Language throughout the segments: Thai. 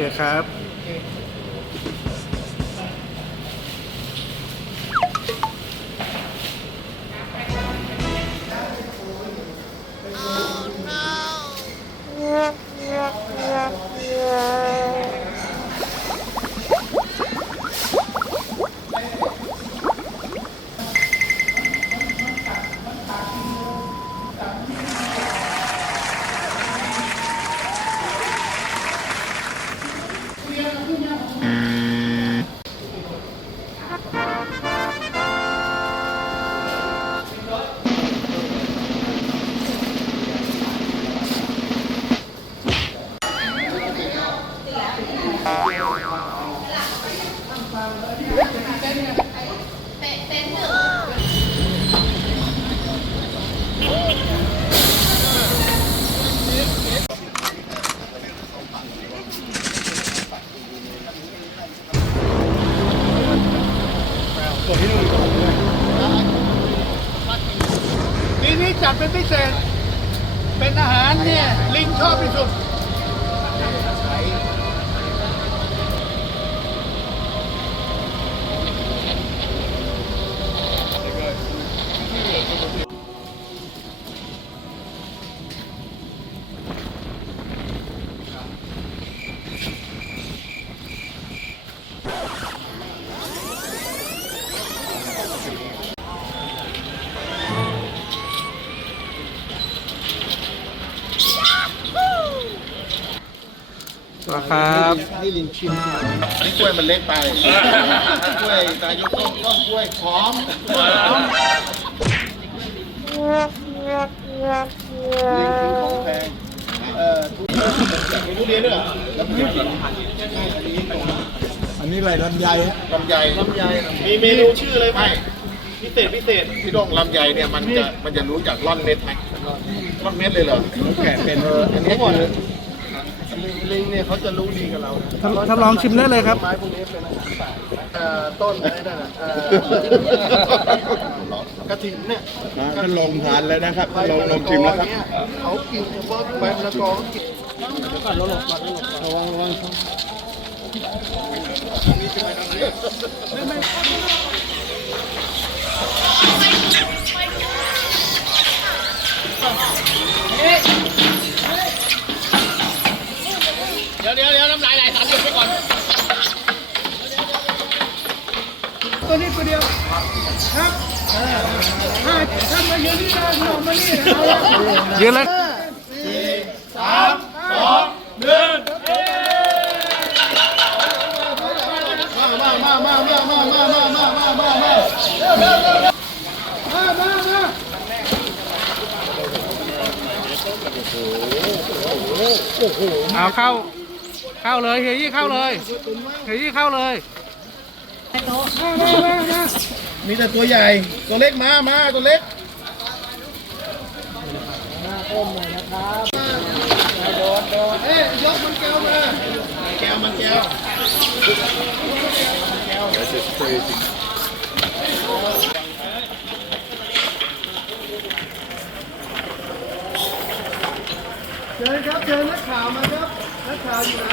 เคครับ เป็นพิเศษ เป็นอาหารเนี่ยลิงชอบที่สุด ครับให้ลิงชิมนี่กล้วยมันเล็กไปกล้วยตายกต้นต้นกล้วยหอมหอมลิงคือของแพงเอ่อทุมีทุเรียนด้วยเหรอลำไยอันนี้อะไรลำไยลำไยลำไยมีเมนูชื่ออะไรไหมพิเศษพิเศษพี่ดงลำไยเนี่ยมันจะมันจะรู้จักร่อนเม็ดไหมร่อนเม็ดเลยเหรอแกะเป็นอันนี้คือ ลิงเนี่ยเขาจะรู้ดีกับเราท่านท่านลองชิมได้เลยครับ ไม้พวกนี้เป็นอาหารป่าเอ่อต้นอะไรนั่นน่ะเอ่อกระถิ่นเนี่ยท่านลงทานแล้วนะครับท่านลงลงชิมแล้วครับเนี่ยเขากินเฉพาะใบมะละกอเขากินเดี๋ยวก่อนเราหลบก่อนเราหลบก่อนระวังระวังเดี๋ยวเดี๋ยวเดี๋ยวน้ำลายไหลสามเดือนไปก่อน ตัวนี้ตัวเดียว ครับถ้าท่านมายืนนี่นะหนอมานี่เอาละยืนเลยมามามามามามามามามามามามามามาเอาเข้า เข้าเลยเฮียยี่เข้าเลยเฮียยี่เข้าเลยมี มีแต่ตัวใหญ่ ตัวเล็กมา มา ตัวเล็กมาพ่นเอ้ยยกมันแก้วมา แก้วมันแก้วเชิญครับเชิญนักข่าวมาครับ นักข่าวอยู่ไหน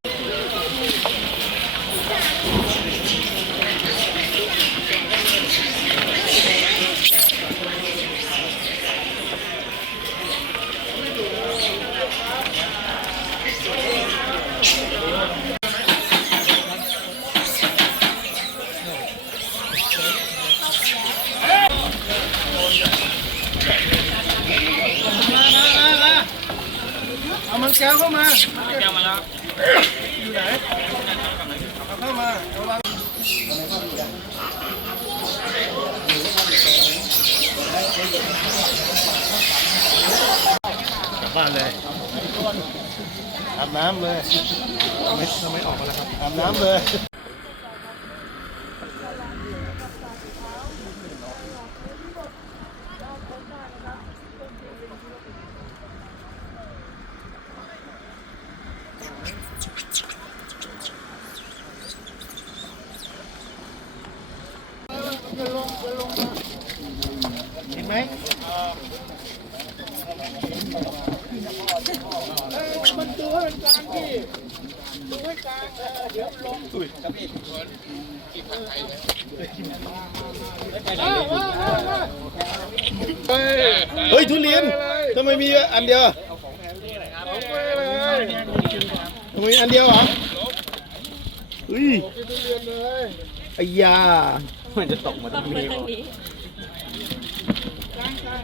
เอามันแก้วเข้ามาแก้วมาแล้วอยู่ไหนเอาเข้ามาระวังกลับบ้านเลยอาบน้ำเลยทำไมทำไมออกมาแล้วครับอาบน้ำเลย ไหมมันดูให้มันกลางที่ดูให้กลางเออเดี๋ยวลงอุ้ยครับพี่เฮ้ยทุเรียนทำไมมีอันเดียวทำไมมีอันเดียวเหรอเฮ้ยไอ้ยา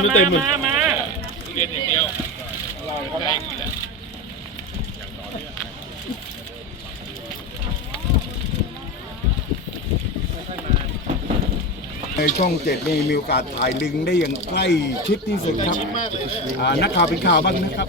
มเลยในช่องเจ็ดนี่มีโอกาสถ่ายลิงได้อย่างใกล้ชิดที่สุดครับอ่านักข่าวเป็นข่าวบ้างนะครับ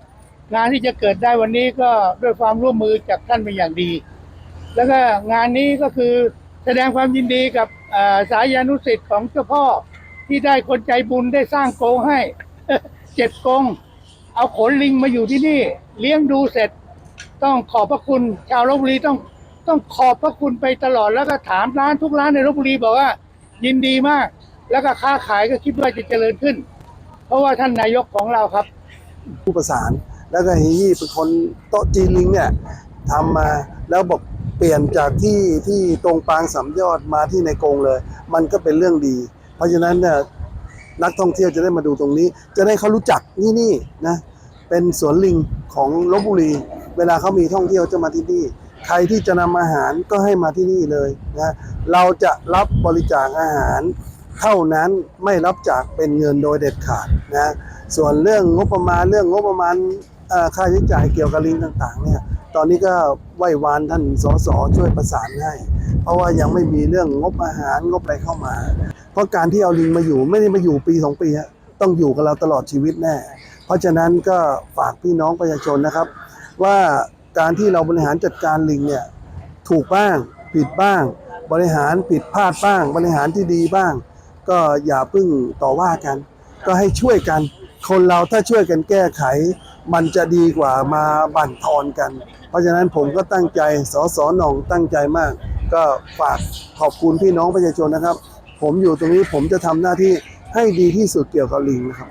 งานที่จะเกิดได้วันนี้ก็ด้วยความร่วมมือจากท่านเป็นอย่างดี แล้วก็งานนี้ก็คือแสดงความยินดีกับอ่าสายานุสิทธิ์ของเจ้าพ่อที่ได้คนใจบุญได้สร้างโกงให้เจ็ดกง เอาขนลิงมาอยู่ที่นี่ เลี้ยงดูเสร็จ ต้องขอบพระคุณชาวลบบุรีต้องต้องขอบพระคุณไปตลอดแล้วก็ถามร้านทุกร้านในลบบุรีบอกว่า ยินดีมาก แล้วก็ค้าขายก็คิดว่าจะเจริญขึ้น เพราะว่าท่านนายกของเราครับ ผู้ประสาน แล้วก็เฮียยี่เป็นคนโต๊ะจีนลิงเนี่ยทำมาแล้วบอกเปลี่ยนจากที่ที่ตรงปางสามยอดมาที่ในกรงเลย มันก็เป็นเรื่องดี เพราะฉะนั้นเนี่ยนักท่องเที่ยวจะได้มาดูตรงนี้ จะได้เขารู้จักนี่นี่นะเป็นสวนลิงของลบบุรี เวลาเขามีท่องเที่ยวจะมาที่นี่ ใครที่จะนำอาหารก็ให้มาที่นี่เลยนะเราจะรับบริจาคอาหาร เท่านั้นไม่รับจากเป็นเงินโดยเด็ดขาดนะส่วนเรื่องงบประมาณเรื่องงบประมาณ ค่าใช้จ่ายเกี่ยวกับลิงต่างๆเนี่ยตอนนี้ก็ไหว้วานท่านสสช่วยประสานให้เพราะว่ายังไม่มีเรื่องงบอาหารงบอะไรเข้ามา เพราะการที่เอาลิงมาอยู่ไม่ได้มาอยู่ปีสองปีฮะต้องอยู่กับเราตลอดชีวิตแน่ เพราะฉะนั้นก็ฝากพี่น้องประชาชนนะครับ ว่าการที่เราบริหารจัดการลิงเนี่ยถูกบ้างผิดบ้าง บริหารผิดพลาดบ้าง บริหารที่ดีบ้าง ก็อย่าพึ่งต่อว่ากัน ก็ให้ช่วยกัน คนเราถ้าช่วยกันแก้ไข มันจะดีกว่ามาบั่นทอนกัน เพราะฉะนั้นผมก็ตั้งใจสสหน่องตั้งใจมาก ก็ฝากขอบคุณพี่น้องประชาชนนะครับ ผมอยู่ตรงนี้ผมจะทำหน้าที่ให้ดีที่สุดเกี่ยวกับลิงนะครับ